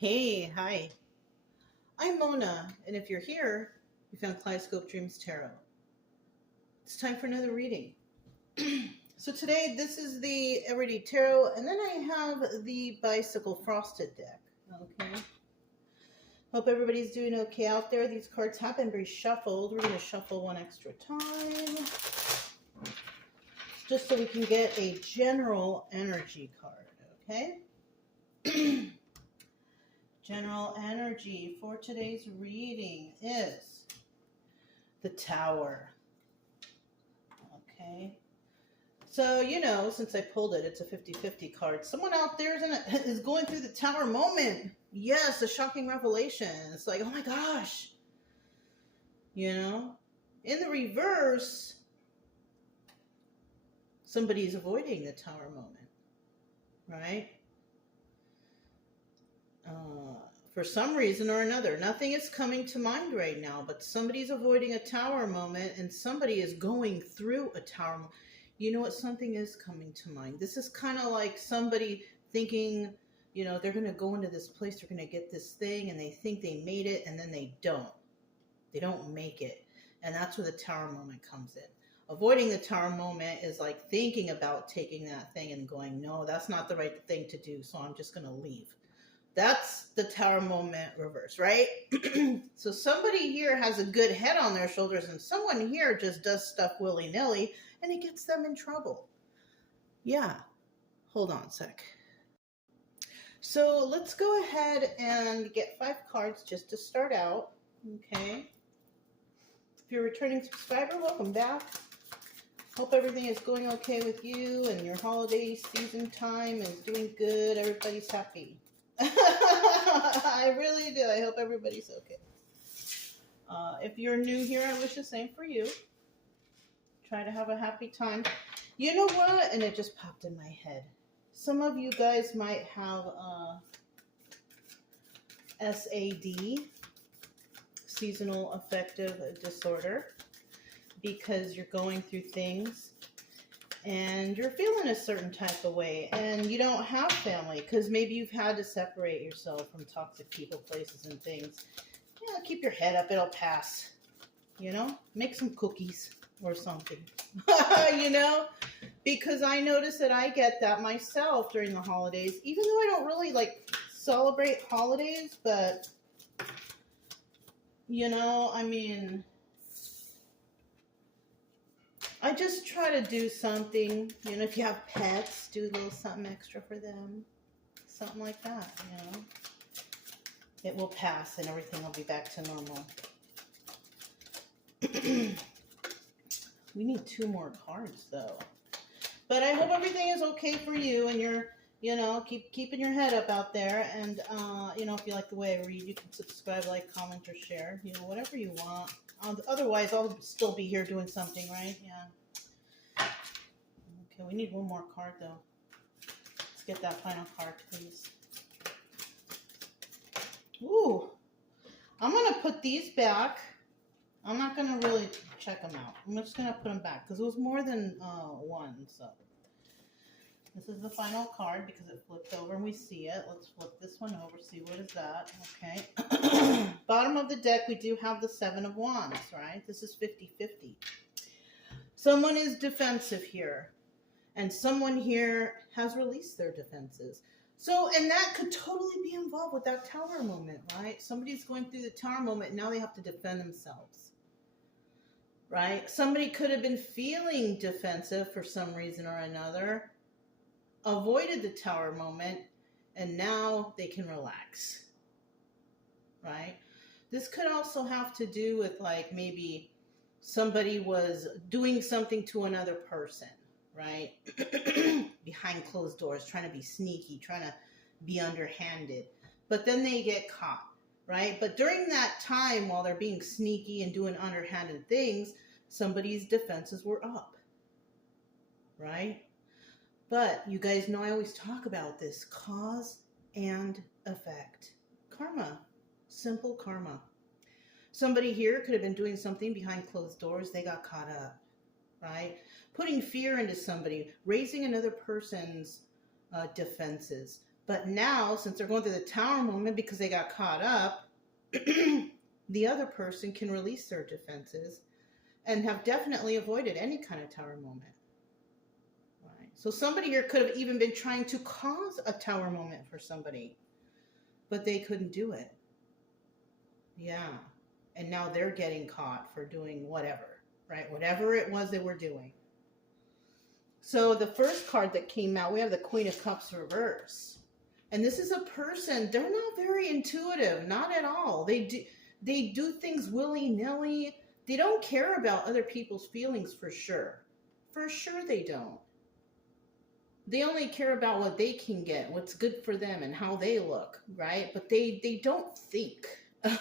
Hey, hi. I'm Mona, and if you're here, you found Kaleidoscope Dreams Tarot. It's time for another reading. So today, this is the Everyday Tarot, and then I have the Bicycle Frosted deck. Okay. Hope everybody's doing okay out there. These cards have been reshuffled. We're going to shuffle one extra time, just so we can get a general energy card. Okay. General energy for today's reading is the Tower. Okay. So, since I pulled it, it's a 50-50 card. Someone out there is going through the Tower moment. Yes, a shocking revelation. It's like, oh my gosh. In the reverse, somebody's avoiding the Tower moment, right? For some reason or another. Nothing is coming to mind right now, but somebody's avoiding a Tower moment and somebody is going through a Tower moment. You know what? Something is coming to mind. This is kind of like somebody thinking, they're going to go into this place, they're going to get this thing, and they think they made it, and then they don't. They don't make it. And that's where the Tower moment comes in. Avoiding the Tower moment is like thinking about taking that thing and going, no, that's not the right thing to do, so I'm just going to leave. That's the Tower moment reverse, right? So somebody here has a good head on their shoulders and someone here just does stuff willy-nilly and it gets them in trouble. Yeah. Hold on a sec. So let's go ahead and get 5 cards just to start out. Okay. If you're a returning subscriber, welcome back. Hope everything is going okay with you and your holiday season time is doing good. Everybody's happy. I really do. I hope everybody's okay. If you're new here, I wish the same for you. Try to have a happy time. You know what? And it just popped in my head. Some of you guys might have SAD, seasonal affective disorder, because you're going through things and you're feeling a certain type of way and you don't have family because maybe you've had to separate yourself from toxic people, places, and things. Keep your head up. It'll pass. Make some cookies or something. Because I notice that I get that myself during the holidays, even though I don't really celebrate holidays, but I just try to do something, if you have pets, do a little something extra for them. Something like that, It will pass and everything will be back to normal. We need 2 more cards, though. But I hope everything is okay for you and you're, keeping your head up out there. And, if you like the way I read, you can subscribe, like, comment, or share. Whatever you want. Otherwise, I'll still be here doing something, right? Yeah. Okay, we need 1 more card, though. Let's get that final card, please. Ooh. I'm going to put these back. I'm not going to really check them out. I'm just going to put them back because it was more than 1. So this is the final card because it flipped over and we see it. Let's flip this one over, see what is that. Okay. Bottom of the deck, we do have the 7 of Wands, right? This is 50-50. Someone is defensive here. And someone here has released their defenses. So, and that could totally be involved with that Tower moment, right? Somebody's going through the Tower moment and now they have to defend themselves, right? Somebody could have been feeling defensive for some reason or another, avoided the Tower moment, and now they can relax, right? This could also have to do with maybe somebody was doing something to another person, right? Behind closed doors, trying to be sneaky, trying to be underhanded. But then they get caught, right? But during that time, while they're being sneaky and doing underhanded things, somebody's defenses were up, right? But you guys know I always talk about this cause and effect. Karma. Simple karma. Somebody here could have been doing something behind closed doors. They got caught up, right? Putting fear into somebody, raising another person's defenses. But now, since they're going through the tower moment because they got caught up, the other person can release their defenses and have definitely avoided any kind of tower moment. Right? So somebody here could have even been trying to cause a tower moment for somebody, but they couldn't do it. Yeah. And now they're getting caught for doing whatever, right? Whatever it was they were doing. So the first card that came out, we have the Queen of Cups reverse. And this is a person, they're not very intuitive, not at all. They do things willy-nilly. They don't care about other people's feelings for sure. For sure they don't. They only care about what they can get, what's good for them and how they look, right? But they don't think,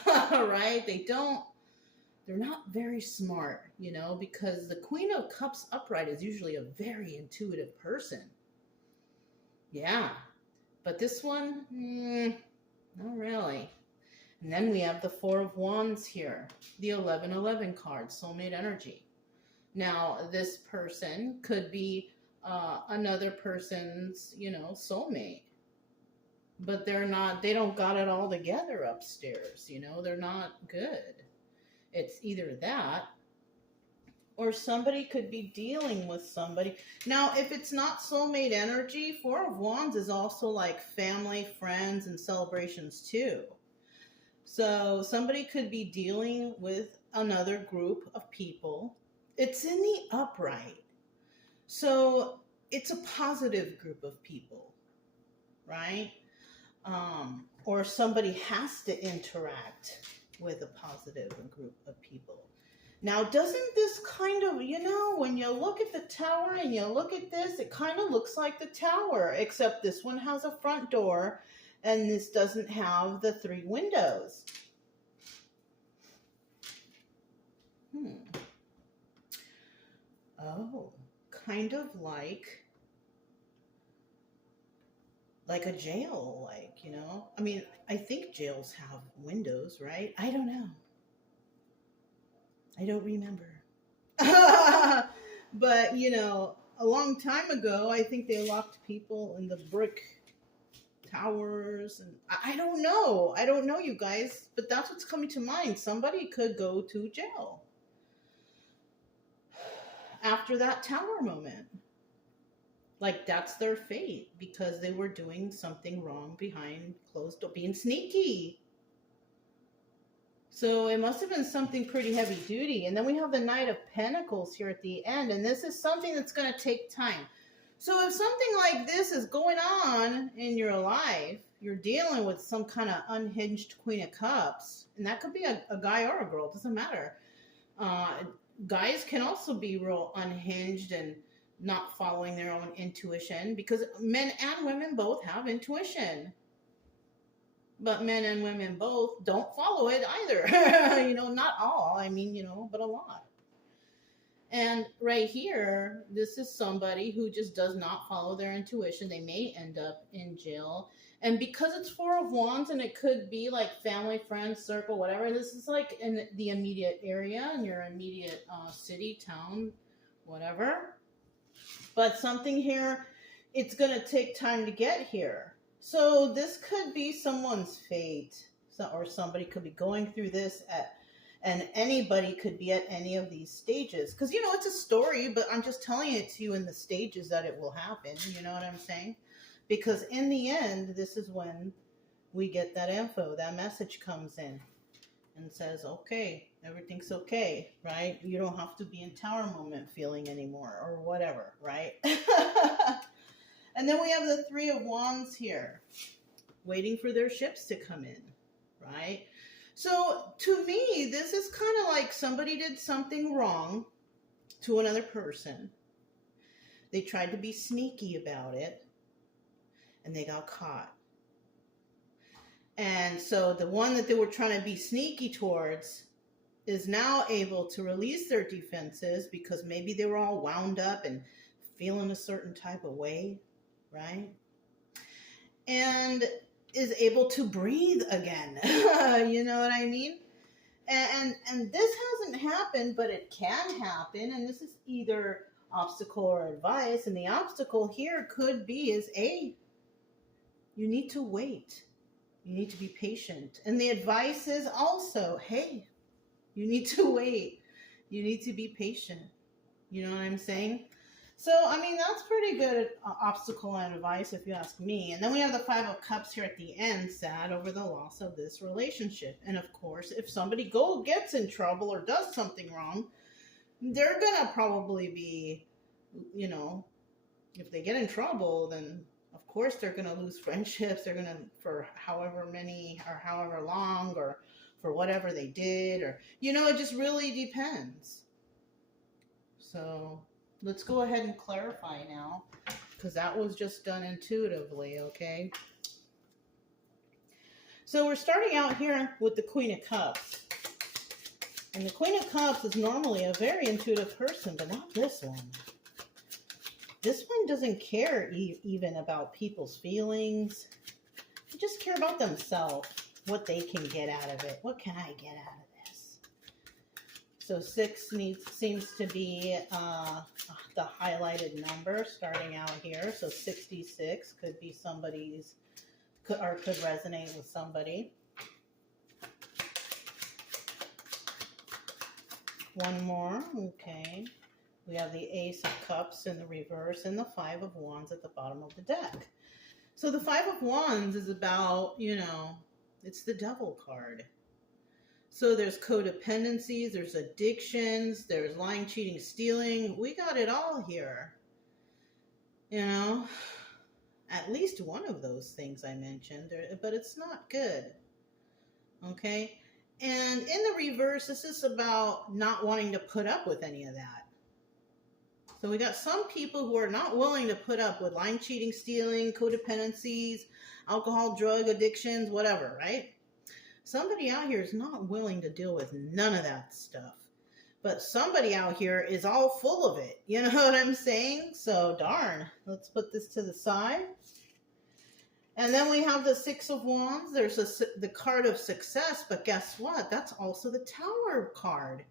right? They're not very smart, you know, because the Queen of Cups upright is usually a very intuitive person. Yeah. But this one, not really. And then we have the Four of Wands here, the 1111 card, soulmate energy. Now, this person could be another person's, you know, soulmate. But they don't got it all together upstairs, you know, they're not good. It's either that, or somebody could be dealing with somebody. Now, if it's not soulmate energy, Four of Wands is also like family, friends, and celebrations too. So somebody could be dealing with another group of people. It's in the upright. So it's a positive group of people, right? Or somebody has to interact with a positive group of people. Now, doesn't this kind of, you know, when you look at the tower and you look at this, it kind of looks like the tower, except this one has a front door and this doesn't have the 3 windows. Oh, kind of like a jail, like, you know? I mean, I think jails have windows, right? I don't know. I don't remember. But, you know, a long time ago, I think they locked people in the brick towers. And I don't know. I don't know, you guys. But that's what's coming to mind. Somebody could go to jail after that tower moment. Like, that's their fate because they were doing something wrong behind closed door, being sneaky. So it must have been something pretty heavy duty. And then we have the Knight of Pentacles here at the end. And this is something that's going to take time. So if something like this is going on in your life, you're dealing with some kind of unhinged Queen of Cups. And that could be a guy or a girl. It doesn't matter. Guys can also be real unhinged and not following their own intuition. Because men and women both have intuition. But men and women both don't follow it either. You know, not all, I mean, you know, but a lot. And right here, this is somebody who just does not follow their intuition. They may end up in jail. And because it's Four of Wands and it could be like family, friends, circle, whatever. This is like in the immediate area, in your immediate city, town, whatever. But something here, it's going to take time to get here. So this could be someone's fate, or somebody could be going through this and anybody could be at any of these stages. Because, you know, it's a story, but I'm just telling it to you in the stages that it will happen. You know what I'm saying? Because in the end, this is when we get that info, that message comes in and says, okay, everything's okay, right? You don't have to be in tower moment feeling anymore or whatever, right? And then we have the Three of Wands here, waiting for their ships to come in, right? So to me, this is kind of like somebody did something wrong to another person. They tried to be sneaky about it, and they got caught. And so the one that they were trying to be sneaky towards is now able to release their defenses because maybe they were all wound up and feeling a certain type of way. Right? And is able to breathe again. You know what I mean? And this hasn't happened, but it can happen. And this is either obstacle or advice. And the obstacle here could be is you need to wait. You need to be patient. And the advice is also, hey, you need to wait. You need to be patient. You know what I'm saying? So, I mean, that's pretty good obstacle and advice if you ask me. And then we have the Five of Cups here at the end, sad over the loss of this relationship. And of course, if somebody gets in trouble or does something wrong, they're going to probably be, you know, if they get in trouble, then of course they're going to lose friendships. They're going to, for however many or however long, or for whatever they did, or, you know, it just really depends. So let's go ahead and clarify now, because that was just done intuitively, okay? So we're starting out here with the Queen of Cups. And the Queen of Cups is normally a very intuitive person, but not this one. This one doesn't care even about people's feelings. They just care about themselves, what they can get out of it. What can I get out of this? So 6 seems to be the highlighted number starting out here. So 66 could be somebody's, could resonate with somebody. One more, okay. We have the Ace of Cups in the reverse and the Five of Wands at the bottom of the deck. So the Five of Wands is about, you know, it's the Devil card. So there's codependencies, there's addictions, there's lying, cheating, stealing. We got it all here. You know, at least one of those things I mentioned, but it's not good. Okay? And in the reverse, this is about not wanting to put up with any of that. So we got some people who are not willing to put up with lying, cheating, stealing, codependencies, alcohol, drug addictions, whatever, right? Somebody out here is not willing to deal with none of that stuff. But somebody out here is all full of it. You know what I'm saying? So darn, let's put this to the side. And then we have the Six of Wands. There's the card of success, but guess what? That's also the Tower card.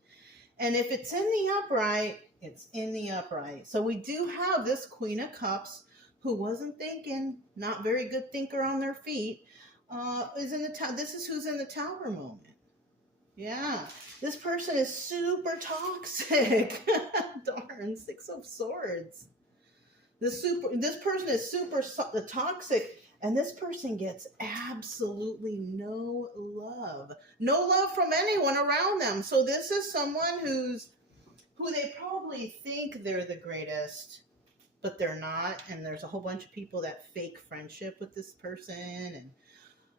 And if it's in the upright, it's in the upright. So we do have this Queen of Cups who wasn't thinking, not very good thinker on their feet, is in the tower. This is who's in the Tower moment. Yeah, this person is super toxic. Darn, Six of Swords. This person is super toxic, and this person gets absolutely no love. No love from anyone around them. So this is someone who they probably think they're the greatest, but they're not. And there's a whole bunch of people that fake friendship with this person. And,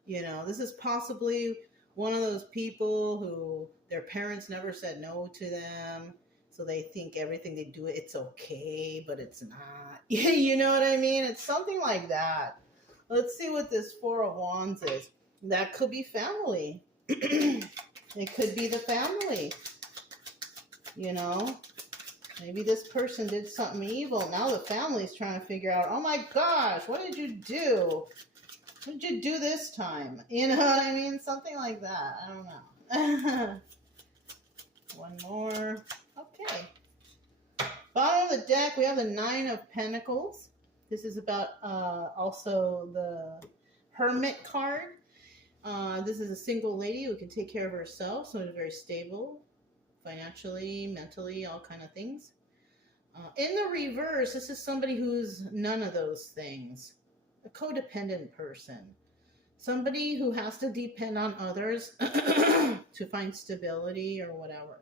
you know, this is possibly one of those people who their parents never said no to them. So they think everything they do, it's okay, but it's not. You know what I mean? It's something like that. Let's see what this Four of Wands is. That could be family. It could be the family. You know, maybe this person did something evil. Now the family's trying to figure out, oh my gosh, what did you do? What did you do this time? You know what I mean? Something like that. I don't know. One more. Okay. Bottom of the deck, we have the Nine of Pentacles. This is about also the Hermit card. This is a single lady who can take care of herself, so it's very stable, financially, mentally, all kind of things. In the reverse, this is somebody who's none of those things. A codependent person. Somebody who has to depend on others to find stability or whatever.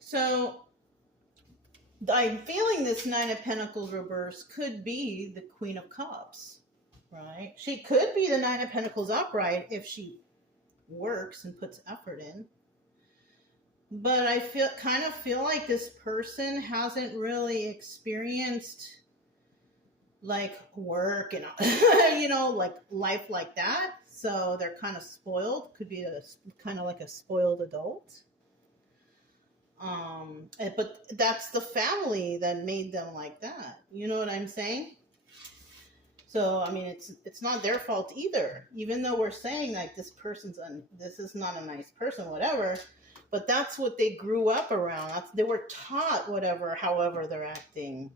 So I'm feeling this Nine of Pentacles reverse could be the Queen of Cups, right? She could be the Nine of Pentacles upright if she works and puts effort in. But I kind of feel like this person hasn't really experienced like work and, you know, like life like that. So they're kind of spoiled. Could be kind of like a spoiled adult. But that's the family that made them like that. You know what I'm saying? So, I mean, it's not their fault either. Even though we're saying like this is not a nice person, whatever. But that's what they grew up around. They were taught whatever, however they're acting.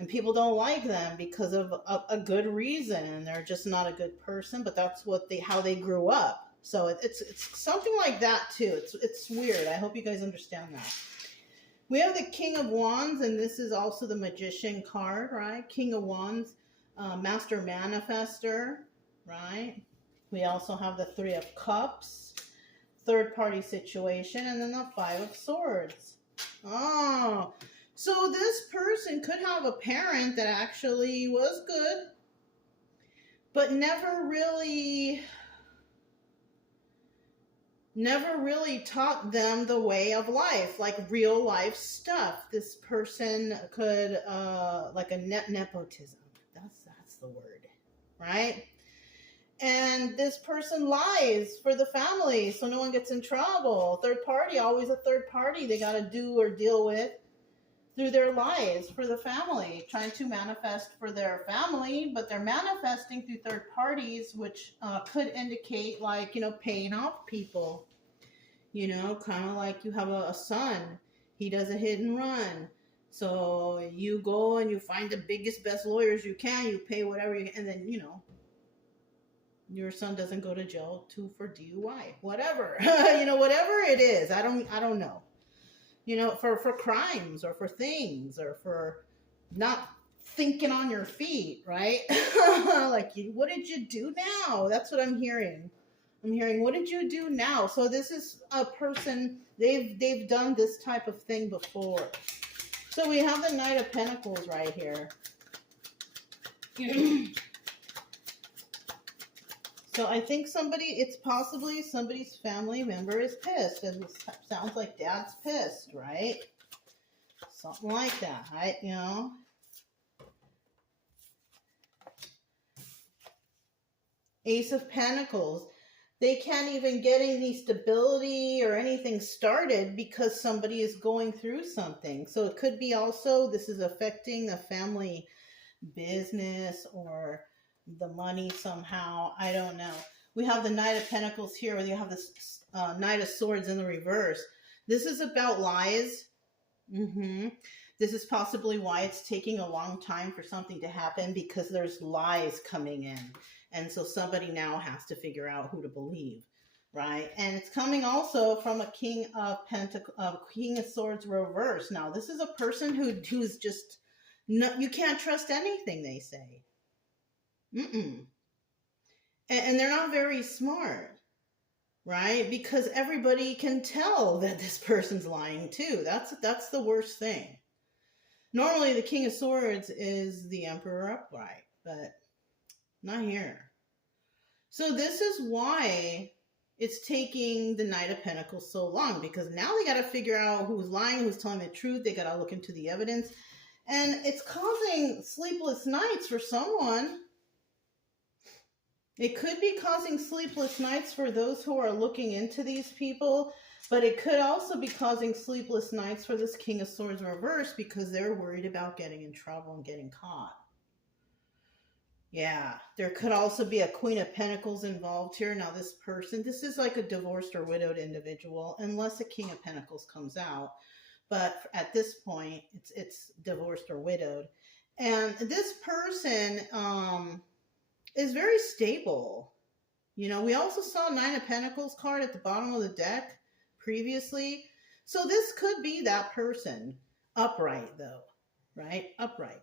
And people don't like them because of a good reason, and they're just not a good person, but that's how they grew up. So it's something like that too. It's weird. I hope you guys understand that. We have the King of Wands, and this is also the Magician card, right? King of Wands, Master Manifester, right? We also have the Three of Cups, third party situation, and then the Five of Swords. Oh, so this person could have a parent that actually was good, but never really taught them the way of life, like real life stuff. This person could, like a nepotism. That's the word, right? And this person lies for the family so no one gets in trouble. Third party, always a third party they got to do or deal with through their lies for the family, trying to manifest for their family, but they're manifesting through third parties, which could indicate, like, paying off people. Kind of like you have a son, he does a hit and run. So you go and you find the biggest, best lawyers you can, you pay whatever you can, and then, your son doesn't go to jail for DUI, whatever, whatever it is. I don't know. For crimes or for things or for not thinking on your feet, right? Like, what did you do now? That's what I'm hearing. I'm hearing, what did you do now? So this is a person, they've done this type of thing before. So we have the Knight of Pentacles right here. So I think it's possibly somebody's family member is pissed. And it sounds like dad's pissed, right? Something like that, right? Ace of Pentacles. They can't even get any stability or anything started because somebody is going through something. So it could be also, this is affecting a family business or the money somehow. I don't know. We have the Knight of Pentacles here, where you have this Knight of Swords in the reverse. This is about lies. This is possibly why it's taking a long time for something to happen, because there's lies coming in. And so somebody now has to figure out who to believe, right? And it's coming also from a King of King of Swords reverse. Now, this is a person who's just, you can't trust anything they say. And they're not very smart, right? Because everybody can tell that this person's lying too. That's the worst thing. Normally, the King of Swords is the Emperor upright, but not here. So this is why it's taking the Knight of Pentacles so long, because now they got to figure out who's lying, who's telling the truth. They got to look into the evidence. And it's causing sleepless nights for someone. It could be causing sleepless nights for those who are looking into these people, but it could also be causing sleepless nights for this King of Swords reverse, because they're worried about getting in trouble and getting caught. Yeah, there could also be a Queen of Pentacles involved here. Now this is like a divorced or widowed individual, unless a King of Pentacles comes out. But at this point, it's divorced or widowed. And this person is very stable. We also saw Nine of Pentacles card at the bottom of the deck previously. So this could be that person. Upright, though, right? Upright.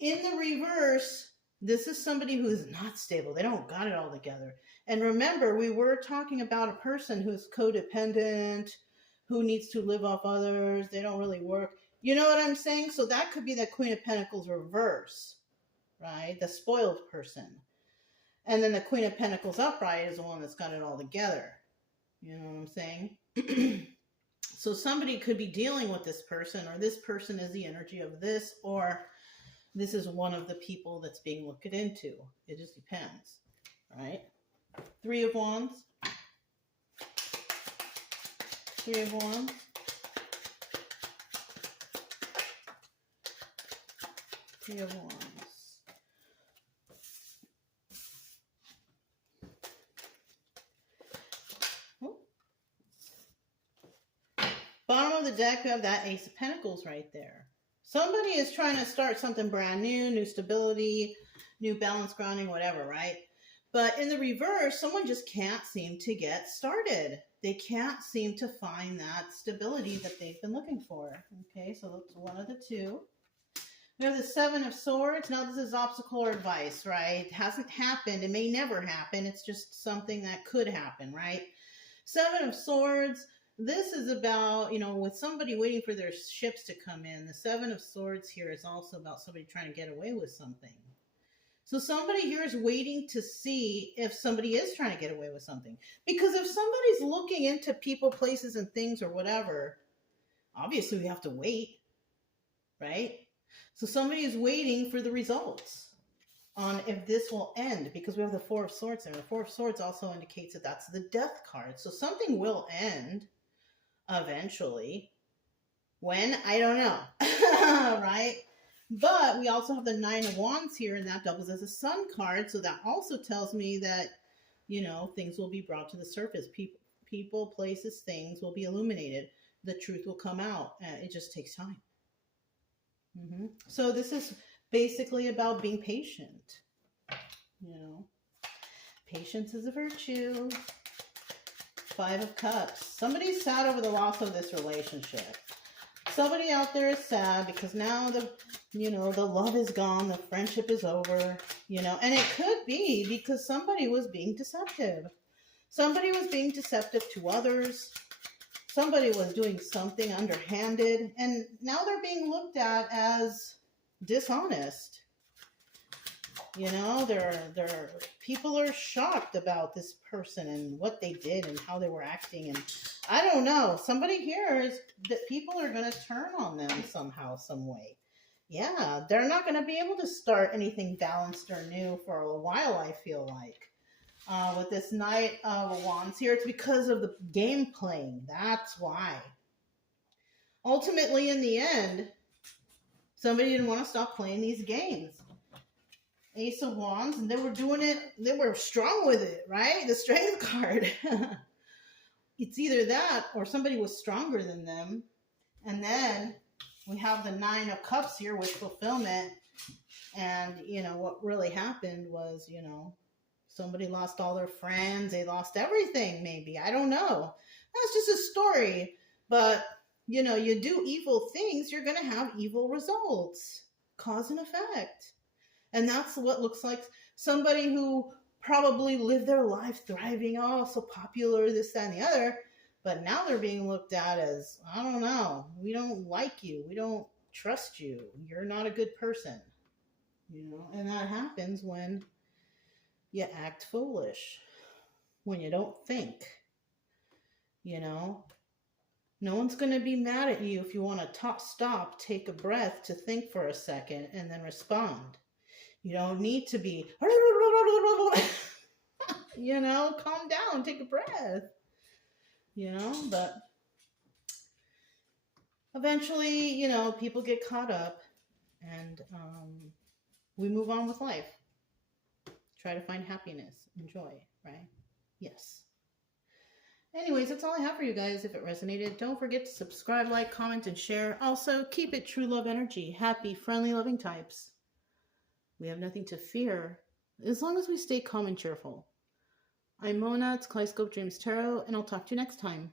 In the reverse, this is somebody who is not stable. They don't got it all together. And remember, we were talking about a person who's codependent, who needs to live off others. They don't really work. You know what I'm saying? So that could be the Queen of Pentacles reverse, right? The spoiled person. And then the Queen of Pentacles upright is the one that's got it all together. You know what I'm saying? So somebody could be dealing with this person, or this person is the energy of this, or this is one of the people that's being looked into. It just depends, right? Three of Wands. Three of Wands. Three of Wands. Bottom of the deck, we have that Ace of Pentacles right there. Somebody is trying to start something brand new, new stability, new balance grounding, whatever, right? But in the reverse, someone just can't seem to get started. They can't seem to find that stability that they've been looking for. Okay, so that's one of the two. We have the Seven of Swords. Now, this is obstacle or advice, right? It hasn't happened. It may never happen. It's just something that could happen, right? Seven of Swords. This is about, with somebody waiting for their ships to come in. The Seven of Swords here is also about somebody trying to get away with something. So somebody here is waiting to see if somebody is trying to get away with something. Because if somebody's looking into people, places, and things or whatever, obviously we have to wait, right? So somebody is waiting for the results on if this will end, because we have the Four of Swords there. The Four of Swords also indicates that that's the Death card. So something will end eventually. When? I don't know. Right? But we also have the Nine of Wands here, and that doubles as a Sun card. So that also tells me that, things will be brought to the surface. People, places, things will be illuminated. The truth will come out. It just takes time. So this is basically about being patient. Patience is a virtue. Five of Cups. Somebody's sad over the loss of this relationship. Somebody out there is sad because now the love is gone, the friendship is over, and it could be because somebody was being deceptive. Somebody was being deceptive to others. Somebody was doing something underhanded, and now they're being looked at as dishonest. People are shocked about this person and what they did and how they were acting, and I don't know. Somebody here is that people are going to turn on them somehow, some way. Yeah, they're not going to be able to start anything balanced or new for a while, I feel like. With this Knight of Wands here, it's because of the game playing. That's why. Ultimately, in the end, somebody didn't want to stop playing these games. Ace of Wands, and they were doing it, they were strong with it, right? The Strength card. It's either that or somebody was stronger than them. And then we have the Nine of Cups here with fulfillment. And, what really happened was, somebody lost all their friends. They lost everything, maybe. I don't know. That's just a story. But, you do evil things, you're going to have evil results. Cause and effect. And that's what looks like somebody who probably lived their life thriving, so popular, this, that, and the other. But now they're being looked at as, I don't know, we don't like you. We don't trust you. You're not a good person. And that happens when you act foolish, when you don't think. No one's going to be mad at you if you want to stop, take a breath to think for a second, and then respond. You don't need to be, calm down, take a breath, but eventually, people get caught up and we move on with life. Try to find happiness and joy, right? Yes. Anyways, that's all I have for you guys. If it resonated, don't forget to subscribe, like, comment, and share. Also, keep it true love energy. Happy, friendly, loving types. We have nothing to fear as long as we stay calm and cheerful. I'm Mona, it's Kaleidoscope Dreams Tarot, and I'll talk to you next time.